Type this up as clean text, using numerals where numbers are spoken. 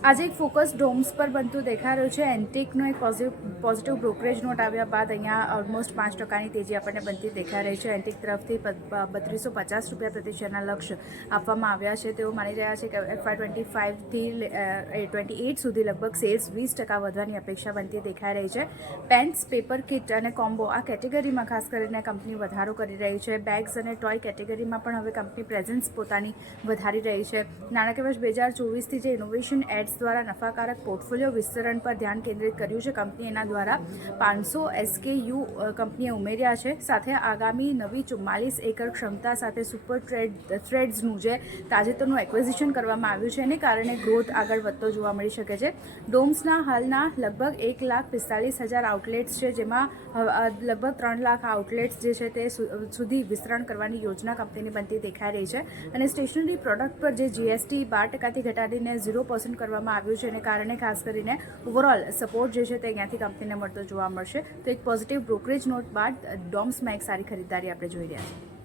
આજે એક focus domes પર બનતું દેખાઈ રહ્યું છે। એન્ટિકનો એક પોઝિટિવ બ્રોકરેજ નોટ આવ્યા બાદ અહીંયા ઓલમોસ્ટ 5%ની તેજી આપણને બનતી દેખાઈ રહી છે। એન્ટિક તરફથી 3250 રૂપિયા પ્રતિ શેરના લક્ષ્ય આપવામાં આવ્યા છે। તેઓ માની રહ્યા છે કે FY25થી 28 સુધી લગભગ સેલ્સ 20% વધવાની અપેક્ષા બનતી દેખાઈ રહી છે। પેન્ટ્સ, પેપર કિટ અને કોમ્બો આ કેટેગરીમાં ખાસ કરીને કંપની વધારો કરી રહી છે। બેગ્સ અને ટોય કેટેગરીમાં પણ હવે કંપની પ્રેઝન્સ પોતાની વધારી રહી છે। નાણાકીય વર્ષ 2024થી જે ઇનોવેશન એડ્સ દ્વારા નફાકારક પોર્ટફોલિયો વિસ્તરણ પર ધ્યાન કેન્દ્રિત કર્યું છે। કંપની એના દ્વારા 500 SKU કંપનીએ ઉમેર્યા છે। સાથે આગામી નવી 44 એકર ક્ષમતા સાથે સુપર થ્રેડ્સનું જે તાજેતરનું એક્વિઝિશન કરવામાં આવ્યું છે એને કારણે ગ્રોથ આગળ વધતો જોવા મળી શકે છે। ડોમ્સના હાલના લગભગ 1,45,000 આઉટલેટ્સ છે, જેમાં લગભગ 3 લાખ આઉટલેટ્સ જે છે તે સુધી વિસ્તરણ કરવાની યોજના કંપનીની બનતી દેખાઈ રહી છે। અને સ્ટેશનરી પ્રોડક્ટ પર જે GST 12%થી ઘટાડીને 0% કરવામાં આવ્યું છે, એને કારણે ખાસ કરીને ઓવરઓલ સપોર્ટ જે છે તે અહીંયાથી કંપનીને મળતો જોવા મળશે। તો એક પોઝિટિવ બ્રોકરેજ નોટ બાદ ડોમ્સમાં એક સારી ખરીદારી આપણે જોઈ રહ્યા છીએ।